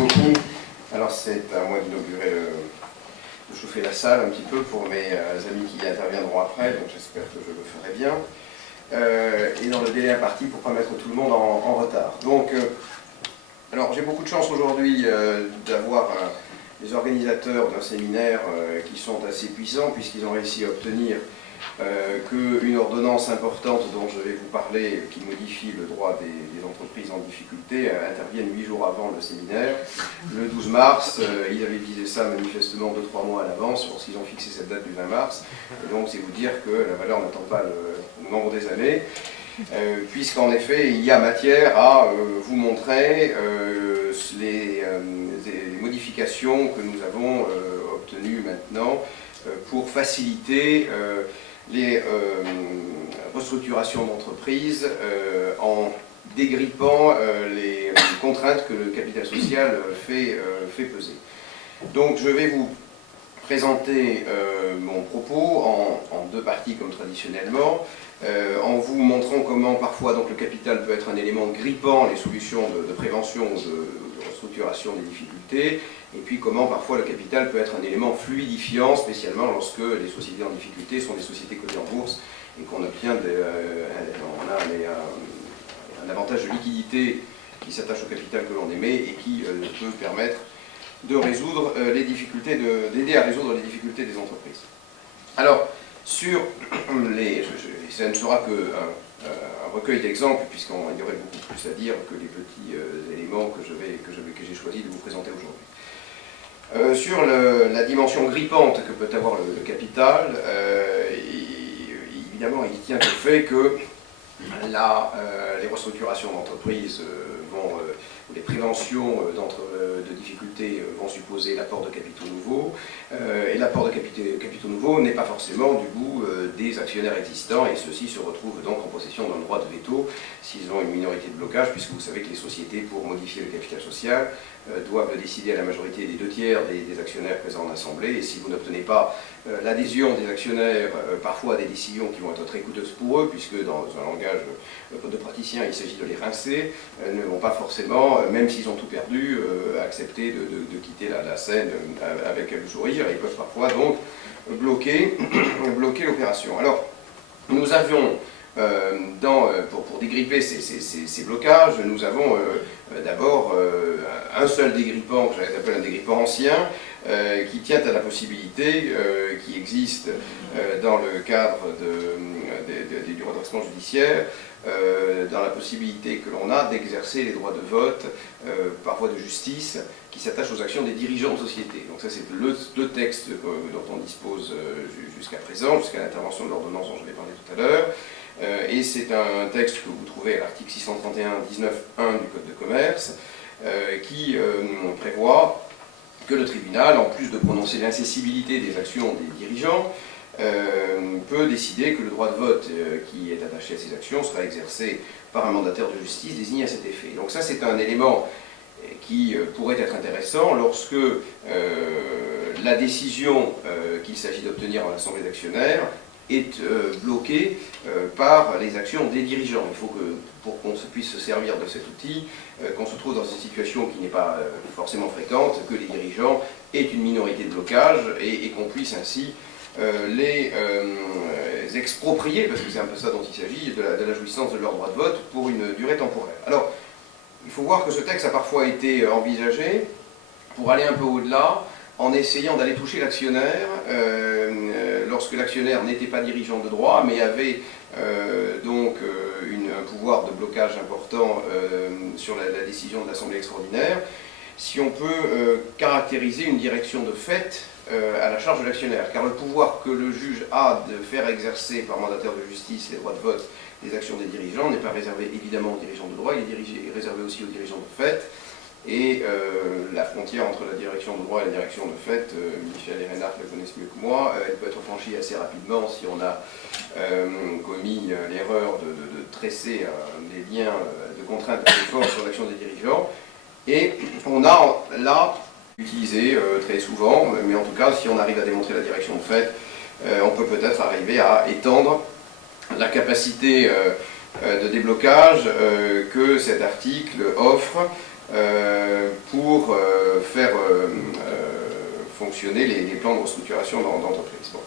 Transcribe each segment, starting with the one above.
beaucoup. Alors c'est à moi d'inaugurer, de chauffer la salle un petit peu pour mes amis qui interviendront après, donc j'espère que je le ferai bien. Et dans le délai imparti pour ne pas mettre tout le monde en retard. Donc, alors j'ai beaucoup de chance aujourd'hui d'avoir des organisateurs d'un séminaire qui sont assez puissants puisqu'ils ont réussi à obtenir qu'une ordonnance importante dont je vais vous parler, qui modifie le droit des entreprises en difficulté, intervienne 8 jours avant le séminaire. Le 12 mars, ils avaient visé ça manifestement 2-3 mois à l'avance lorsqu'ils ont fixé cette date du 20 mars. Et donc c'est vous dire que la valeur n'attend pas le nombre des années, puisqu'en effet il y a matière à vous montrer les modifications que nous avons obtenues maintenant pour faciliter les restructurations d'entreprises en dégrippant les contraintes que le capital social fait peser. Donc je vais vous présenter mon propos en deux parties comme traditionnellement, en vous montrant comment parfois donc, le capital peut être un élément grippant les solutions de prévention ou de restructuration des difficultés, et puis comment parfois le capital peut être un élément fluidifiant, spécialement lorsque les sociétés en difficulté sont des sociétés cotées en bourse et qu'on obtient un avantage de liquidité qui s'attache au capital que l'on émet et qui peut permettre de résoudre les difficultés, d'aider à résoudre les difficultés des entreprises. Alors, sur les... ça ne sera qu'un recueil d'exemples, puisqu'il y aurait beaucoup plus à dire que les petits éléments que j'ai choisi de vous présenter aujourd'hui. Sur la dimension grippante que peut avoir le capital, évidemment, il tient au fait que les restructurations d'entreprises les préventions de difficultés vont supposer l'apport de capitaux nouveaux, et l'apport de capitaux nouveaux n'est pas forcément du goût des actionnaires existants, et ceux-ci se retrouvent donc en possession d'un droit de veto s'ils ont une minorité de blocage, puisque vous savez que les sociétés, pour modifier le capital social, doivent le décider à la majorité des 2/3 des actionnaires présents en assemblée, et si vous n'obtenez pas l'adhésion des actionnaires, parfois à des décisions qui vont être très coûteuses pour eux, puisque dans un langage de praticien il s'agit de les rincer, ne vont pas forcément, même s'ils ont tout perdu, accepter de quitter la scène avec le sourire. Ils peuvent parfois donc bloquer l'opération. Alors, nous avions, pour dégripper ces blocages, nous avons d'abord un seul dégrippant, que j'appelle un dégrippant ancien, qui tient à la possibilité qui existe dans le cadre du redressement judiciaire, dans la possibilité que l'on a d'exercer les droits de vote par voie de justice qui s'attachent aux actions des dirigeants de société. Donc ça c'est le texte dont on dispose jusqu'à présent, jusqu'à l'intervention de l'ordonnance dont je vais parler tout à l'heure. Et c'est un texte que vous trouvez à l'article 631-19.1 du Code de commerce qui prévoit que le tribunal, en plus de prononcer l'incessibilité des actions des dirigeants, peut décider que le droit de vote qui est attaché à ces actions sera exercé par un mandataire de justice désigné à cet effet. Donc ça c'est un élément qui pourrait être intéressant lorsque la décision qu'il s'agit d'obtenir en assemblée d'actionnaires est bloquée par les actions des dirigeants. Il faut que, pour qu'on puisse se servir de cet outil, qu'on se trouve dans une situation qui n'est pas forcément fréquente, que les dirigeants aient une minorité de blocage et qu'on puisse ainsi les exproprier, parce que c'est un peu ça dont il s'agit, de la jouissance de leur droit de vote pour une durée temporaire. Alors, il faut voir que ce texte a parfois été envisagé pour aller un peu au-delà, en essayant d'aller toucher l'actionnaire, lorsque l'actionnaire n'était pas dirigeant de droit, mais avait donc un pouvoir de blocage important sur la décision de l'Assemblée extraordinaire, si on peut caractériser une direction de fait à la charge de l'actionnaire, car le pouvoir que le juge a de faire exercer par mandataire de justice les droits de vote des actions des dirigeants n'est pas réservé évidemment aux dirigeants de droit, il est réservé aussi aux dirigeants de fait, et la frontière entre la direction de droit et la direction de fait, Michel et Reinhardt le connaissent mieux que moi, elle peut être franchie assez rapidement si on a commis l'erreur de tresser des liens de contrainte assez forts sur l'action des dirigeants, et on a là utilisé très souvent, mais en tout cas si on arrive à démontrer la direction de fait, on peut peut-être arriver à étendre la capacité de déblocage que cet article offre pour faire fonctionner les plans de restructuration d'entreprise. Bon.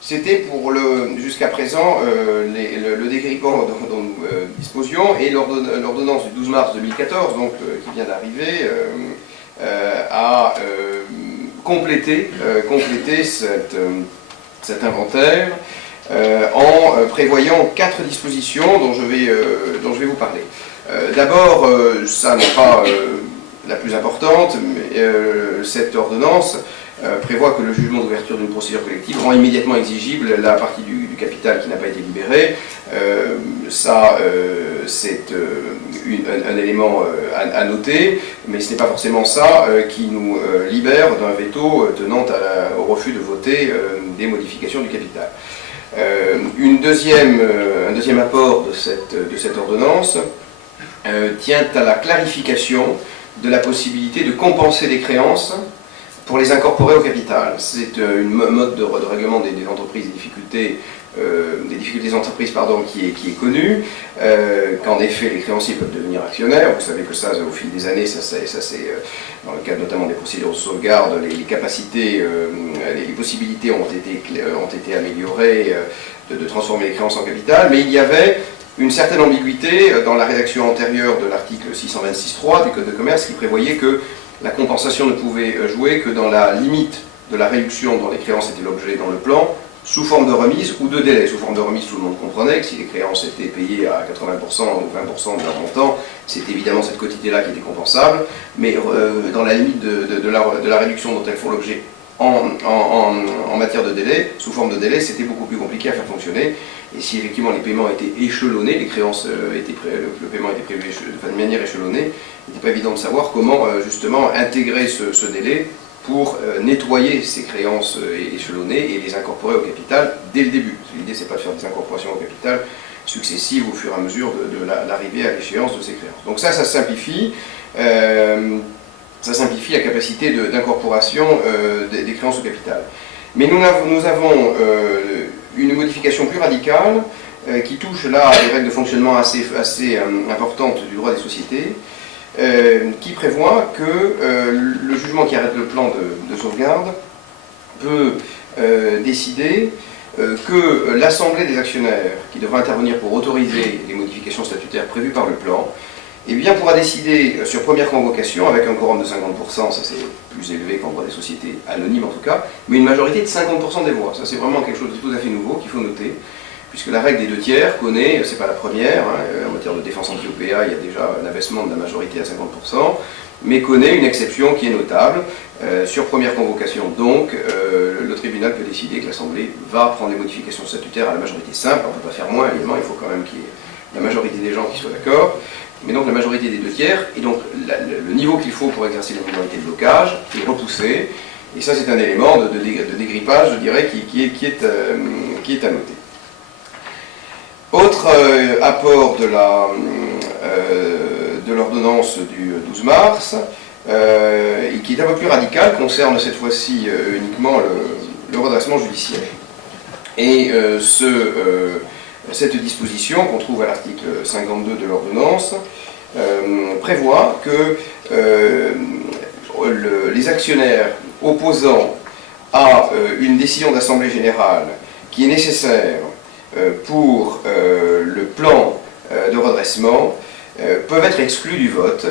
C'était pour jusqu'à présent le dégripement dont nous disposions, et l'ordonnance du 12 mars 2014, donc, qui vient d'arriver, a complété cet inventaire en prévoyant 4 dispositions dont je vais vous parler. D'abord, ça n'est pas la plus importante, mais cette ordonnance prévoit que le jugement d'ouverture d'une procédure collective rend immédiatement exigible la partie du capital qui n'a pas été libérée. C'est un élément à noter, mais ce n'est pas forcément ça qui nous libère d'un veto tenant au refus de voter des modifications du capital. Un deuxième apport de cette ordonnance tient à la clarification de la possibilité de compenser des créances pour les incorporer au capital. C'est une mode de règlement des entreprises, des difficultés des entreprises qui est connue, qu'en effet les créanciers peuvent devenir actionnaires. Vous savez que ça, au fil des années, ça c'est dans le cadre notamment des procédures de sauvegarde, les capacités, les possibilités ont été améliorées de transformer les créances en capital, mais il y avait une certaine ambiguïté dans la rédaction antérieure de l'article 626.3 du Code de commerce qui prévoyait que la compensation ne pouvait jouer que dans la limite de la réduction dont les créances étaient l'objet dans le plan, sous forme de remise ou de délai. Sous forme de remise, tout le monde comprenait que si les créances étaient payées à 80% ou 20% de leur montant, c'est évidemment cette quantité-là qui était compensable, mais dans la limite de la réduction dont elles font l'objet en matière de délai, sous forme de délai, c'était beaucoup plus compliqué à faire fonctionner. Et si effectivement les paiements étaient échelonnés, les créances le paiement était prévu de manière échelonnée, il n'était pas évident de savoir comment justement intégrer ce délai pour nettoyer ces créances échelonnées et les incorporer au capital dès le début. L'idée, c'est pas de faire des incorporations au capital successives au fur et à mesure de l'arrivée à l'échéance de ces créances. Donc ça simplifie. Ça simplifie la capacité d'incorporation des créances au capital. Mais nous avons une modification plus radicale qui touche là à des règles de fonctionnement assez importantes du droit des sociétés, qui prévoit que le jugement qui arrête le plan de sauvegarde peut décider que l'assemblée des actionnaires qui devra intervenir pour autoriser les modifications statutaires prévues par le plan, eh bien, pourra décider sur première convocation, avec un quorum de 50%, ça c'est plus élevé qu'en droit des sociétés, anonyme en tout cas, mais une majorité de 50% des voix. Ça c'est vraiment quelque chose de tout à fait nouveau qu'il faut noter, puisque la règle des 2/3 connaît, c'est pas la première, en matière de défense anti-OPA, il y a déjà un abaissement de la majorité à 50%, mais connaît une exception qui est notable. Sur première convocation, donc, le tribunal peut décider que l'Assemblée va prendre les modifications statutaires à la majorité simple. On ne peut pas faire moins, évidemment, il faut quand même qu'il y ait la majorité des gens qui soient d'accord. Mais donc la majorité des 2/3, et donc le niveau qu'il faut pour exercer la minorité de blocage est repoussé, et ça c'est un élément de dégrippage, je dirais, qui est à noter. Autre apport de l'ordonnance du 12 mars, et qui est un peu plus radical, concerne cette fois-ci uniquement le redressement judiciaire. Et cette disposition, qu'on trouve à l'article 52 de l'ordonnance, prévoit que les actionnaires opposant à une décision d'assemblée générale qui est nécessaire pour le plan de redressement peuvent être exclus du vote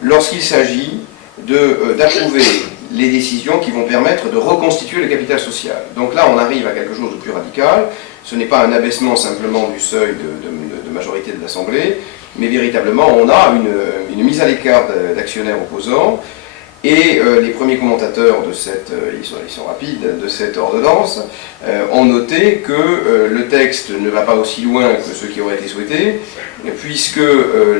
lorsqu'il s'agit d'approuver les décisions qui vont permettre de reconstituer le capital social. Donc là, on arrive à quelque chose de plus radical. Ce n'est pas un abaissement simplement du seuil de majorité de l'Assemblée, mais véritablement, on a une mise à l'écart d'actionnaires opposants. Et les premiers commentateurs de ils sont rapides, de cette ordonnance, ont noté que le texte ne va pas aussi loin que ce qui aurait été souhaité, puisque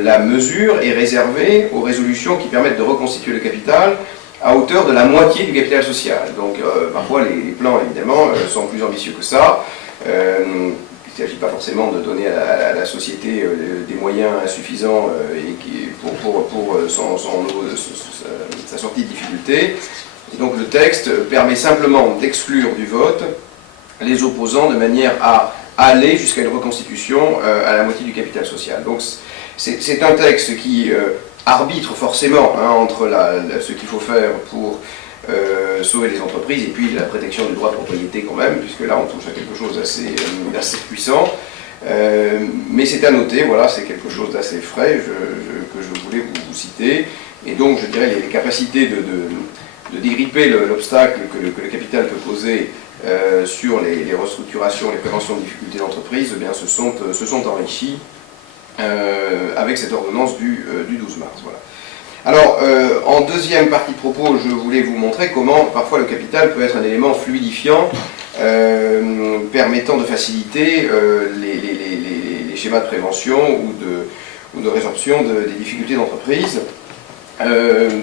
la mesure est réservée aux résolutions qui permettent de reconstituer le capital à hauteur de la moitié du capital social. Donc parfois les plans, évidemment, sont plus ambitieux que ça. Il ne s'agit pas forcément de donner à la société des moyens insuffisants pour sa sortie de difficulté. Et donc le texte permet simplement d'exclure du vote les opposants de manière à aller jusqu'à une reconstitution à la moitié du capital social. Donc c'est un texte qui arbitre forcément entre ce qu'il faut faire pour sauver les entreprises et puis la protection du droit de propriété quand même, puisque là on touche à quelque chose d'assez puissant. Mais c'est à noter, voilà, c'est quelque chose d'assez frais que je voulais vous citer. Et donc je dirais les capacités de dégripper l'obstacle que le capital peut poser sur les restructurations, les préventions de difficultés d'entreprise, eh bien, se sont enrichis avec cette ordonnance du 12 mars. Voilà. Alors, en deuxième partie de propos, je voulais vous montrer comment parfois le capital peut être un élément fluidifiant permettant de faciliter les schémas de prévention ou de résorption des difficultés d'entreprise.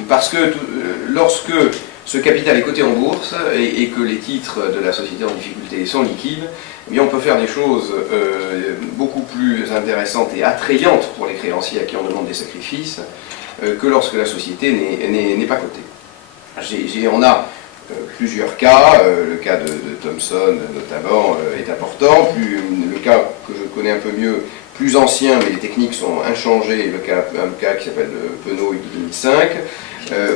Parce que lorsque ce capital est coté en bourse et que les titres de la société en difficulté sont liquides, eh bien on peut faire des choses beaucoup plus intéressantes et attrayantes pour les créanciers à qui on demande des sacrifices que lorsque la société n'est pas cotée. On a plusieurs cas, le cas de Thomson notamment est important, le cas que je connais un peu mieux, plus ancien, mais les techniques sont inchangées, un cas qui s'appelle Penaud de 2005,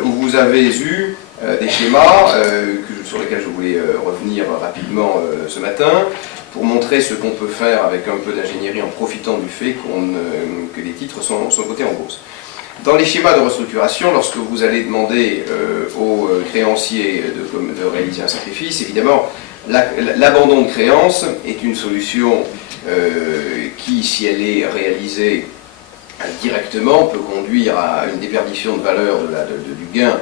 où vous avez eu des schémas sur lesquels je voulais revenir rapidement ce matin, pour montrer ce qu'on peut faire avec un peu d'ingénierie en profitant du fait que les titres sont cotés en bourse. Dans les schémas de restructuration, lorsque vous allez demander aux créanciers de réaliser un sacrifice, évidemment, l'abandon de créance est une solution qui, si elle est réalisée directement, peut conduire à une déperdition de valeur du gain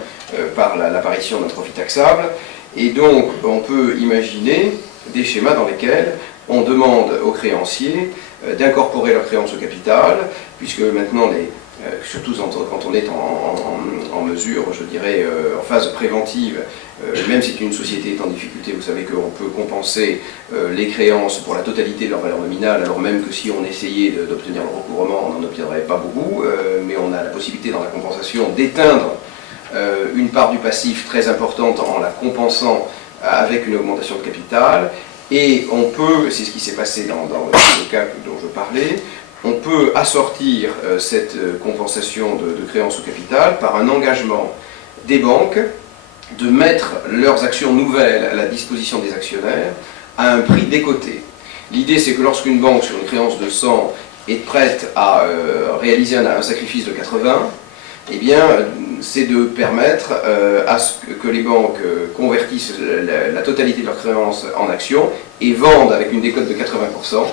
par l'apparition d'un profit taxable. Et donc, on peut imaginer des schémas dans lesquels on demande aux créanciers d'incorporer leur créance au capital, puisque maintenant, surtout quand on est en mesure, je dirais, en phase préventive, même si une société est en difficulté, vous savez qu'on peut compenser les créances pour la totalité de leur valeur nominale, alors même que si on essayait d'obtenir le recouvrement, on n'en obtiendrait pas beaucoup, mais on a la possibilité dans la compensation d'éteindre une part du passif très importante en la compensant avec une augmentation de capital, et on peut, c'est ce qui s'est passé dans le cas dont je parlais, on peut assortir cette compensation de créances au capital par un engagement des banques de mettre leurs actions nouvelles à la disposition des actionnaires à un prix décoté. L'idée, c'est que lorsqu'une banque, sur une créance de 100, est prête à réaliser un sacrifice de 80, eh bien, c'est de permettre à ce que les banques convertissent la totalité de leurs créances en actions et vendent avec une décote de 80%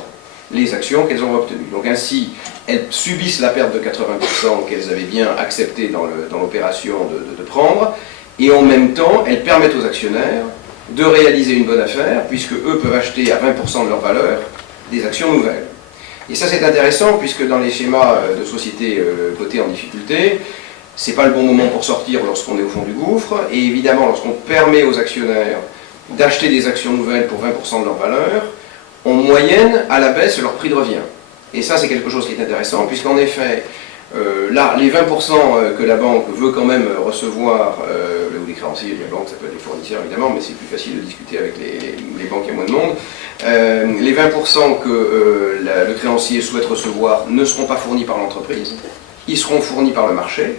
les actions qu'elles ont obtenues. Donc ainsi, elles subissent la perte de 80% qu'elles avaient bien accepté dans l'opération de prendre, et en même temps, elles permettent aux actionnaires de réaliser une bonne affaire, puisque eux peuvent acheter à 20% de leur valeur des actions nouvelles. Et ça, c'est intéressant, puisque dans les schémas de sociétés cotées en difficulté, c'est pas le bon moment pour sortir lorsqu'on est au fond du gouffre, et évidemment, lorsqu'on permet aux actionnaires d'acheter des actions nouvelles pour 20% de leur valeur, en moyenne, à la baisse, leur prix de revient. Et ça, c'est quelque chose qui est intéressant, puisqu'en effet, là, les 20% que la banque veut quand même recevoir, ou les créanciers, les banques, ça peut être les fournisseurs évidemment, mais c'est plus facile de discuter avec les banques, il y a moins de monde. Les 20% que le créancier souhaite recevoir ne seront pas fournis par l'entreprise, ils seront fournis par le marché.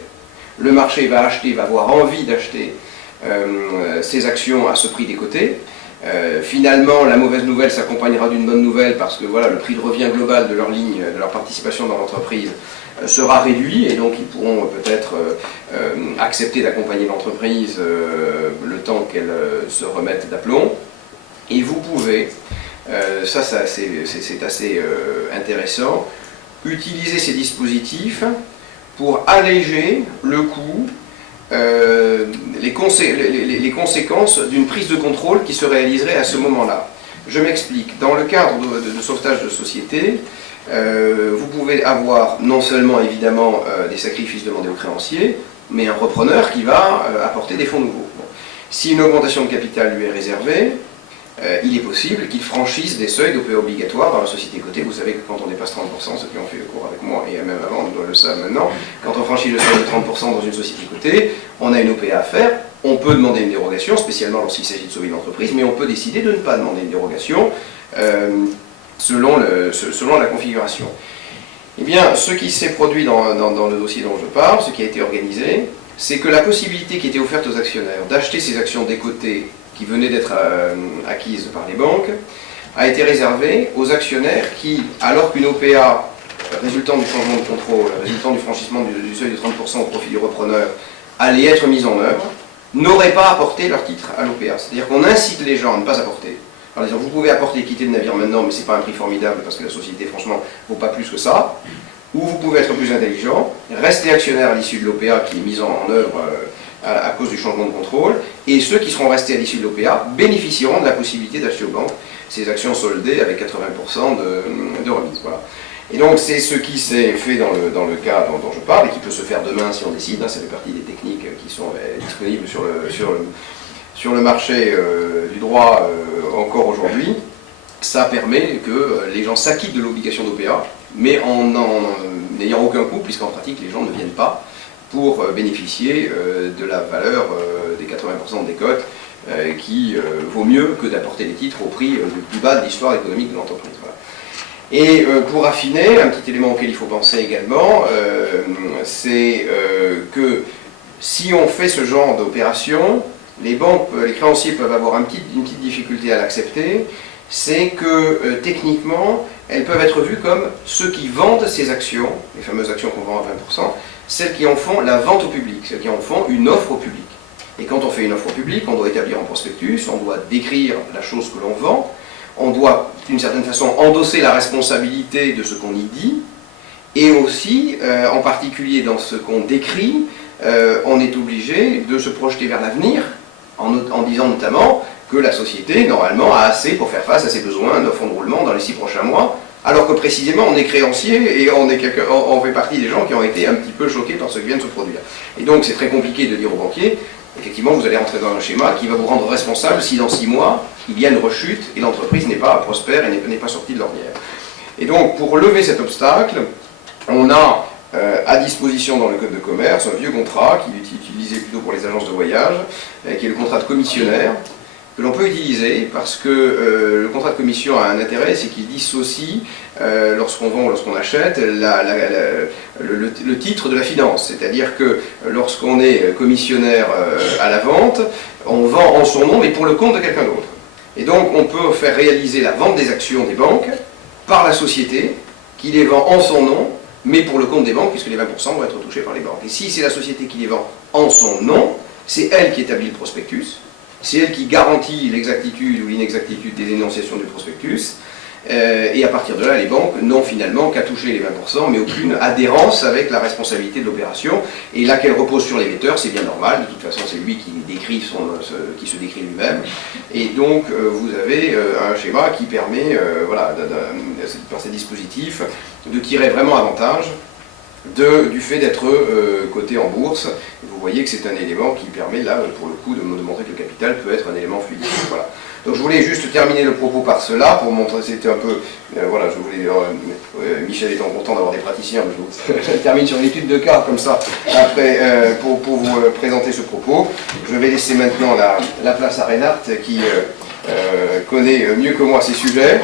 Le marché va avoir envie d'acheter ces actions à ce prix décoté. Finalement, la mauvaise nouvelle s'accompagnera d'une bonne nouvelle parce que voilà, le prix de revient global de leur ligne, de leur participation dans l'entreprise sera réduit et donc ils pourront peut-être accepter d'accompagner l'entreprise le temps qu'elle se remette d'aplomb. Et vous pouvez, ça c'est assez intéressant, utiliser ces dispositifs pour alléger le coût, les conséquences d'une prise de contrôle qui se réaliserait à ce moment-là. Je m'explique. Dans le cadre de sauvetage de société, vous pouvez avoir non seulement évidemment des sacrifices demandés aux créanciers, mais un repreneur qui va apporter des fonds nouveaux. Bon. Si une augmentation de capital lui est réservée, il est possible qu'il franchisse des seuils d'OPA obligatoires dans la société cotée. Vous savez que quand on dépasse 30%, ceux qui ont fait le cours avec moi, et même avant, on le savent maintenant, quand on franchit le seuil de 30% dans une société cotée, on a une OPA à faire, on peut demander une dérogation, spécialement lorsqu'il s'agit de sauver une entreprise, mais on peut décider de ne pas demander une dérogation. selon la configuration. Eh bien, ce qui s'est produit dans le dossier dont je parle, ce qui a été organisé, c'est que la possibilité qui était offerte aux actionnaires d'acheter ces actions décotées qui venaient d'être acquises par les banques a été réservée aux actionnaires qui, alors qu'une OPA résultant du changement de contrôle, résultant du franchissement du seuil de 30% au profit du repreneur, allait être mise en œuvre, n'auraient pas apporté leur titre à l'OPA. C'est-à-dire qu'on incite les gens à ne pas apporter. Par exemple, vous pouvez apporter, quitter le navire maintenant, mais ce n'est pas un prix formidable parce que la société, franchement, ne vaut pas plus que ça. Ou vous pouvez être plus intelligent, rester actionnaire à l'issue de l'OPA qui est mise en œuvre à cause du changement de contrôle, et ceux qui seront restés à l'issue de l'OPA bénéficieront de la possibilité d'acheter aux banques ces actions soldées avec 80% de remise. Voilà. Et donc c'est ce qui s'est fait dans le cas dont je parle, et qui peut se faire demain si on décide, hein, ça fait partie des techniques qui sont disponibles sur le marché du droit encore aujourd'hui. Ça permet que les gens s'acquittent de l'obligation d'OPA, mais en n'ayant aucun coût, puisqu'en pratique les gens ne viennent pas pour bénéficier de la valeur des 80% des cotes, qui vaut mieux que d'apporter des titres au prix le plus bas de l'histoire économique de l'entreprise. Voilà. Et pour affiner, un petit élément auquel il faut penser également, c'est que si on fait ce genre d'opération, les banques, les créanciers peuvent avoir une petite difficulté à l'accepter, c'est que techniquement, elles peuvent être vues comme ceux qui vendent ces actions, les fameuses actions qu'on vend à 20%, celles qui en font la vente au public, celles qui en font une offre au public. Et quand on fait une offre au public, on doit établir un prospectus, on doit décrire la chose que l'on vend, on doit d'une certaine façon endosser la responsabilité de ce qu'on y dit, et aussi, en particulier dans ce qu'on décrit, on est obligé de se projeter vers l'avenir, en disant notamment que la société, normalement, a assez pour faire face à ses besoins de fonds de roulement dans les 6 prochains mois, alors que précisément on est créancier et on fait partie des gens qui ont été un petit peu choqués par ce qui vient de se produire. Et donc c'est très compliqué de dire aux banquiers, effectivement vous allez entrer dans un schéma qui va vous rendre responsable si dans 6 mois il y a une rechute et l'entreprise n'est pas prospère et n'est pas sortie de l'ornière. Et donc pour lever cet obstacle, on a à disposition dans le code de commerce un vieux contrat qui est utilisé plutôt pour les agences de voyage, qui est le contrat de commissionnaire, que l'on peut utiliser parce que le contrat de commission a un intérêt, c'est qu'il dissocie, lorsqu'on vend ou lorsqu'on achète, le titre de la finance. C'est-à-dire que lorsqu'on est commissionnaire à la vente, on vend en son nom mais pour le compte de quelqu'un d'autre. Et donc on peut faire réaliser la vente des actions des banques par la société qui les vend en son nom, mais pour le compte des banques, puisque les 20% vont être touchés par les banques. Et si c'est la société qui les vend en son nom, c'est elle qui établit le prospectus, c'est elle qui garantit l'exactitude ou l'inexactitude des énonciations du prospectus, et à partir de là, les banques n'ont finalement qu'à toucher les 20%, mais aucune adhérence avec la responsabilité de l'opération, et là qu'elle repose sur l'émetteur, c'est bien normal, de toute façon c'est lui qui se décrit lui-même, et donc vous avez un schéma qui permet, voilà, par ces dispositifs, de tirer vraiment avantage du fait d'être coté en bourse. Et vous voyez que c'est un élément qui permet là, pour le coup, de montrer que le capital peut être un élément fluidifié. Voilà. Donc je voulais juste terminer le propos par cela, pour montrer, c'était un peu, voilà, je voulais, Michel étant content d'avoir des praticiens, je termine sur une étude de cas comme ça, après, pour vous présenter ce propos. Je vais laisser maintenant la place à Reinhard, qui connaît mieux que moi ces sujets,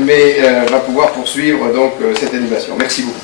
mais va pouvoir poursuivre donc cette animation. Merci beaucoup.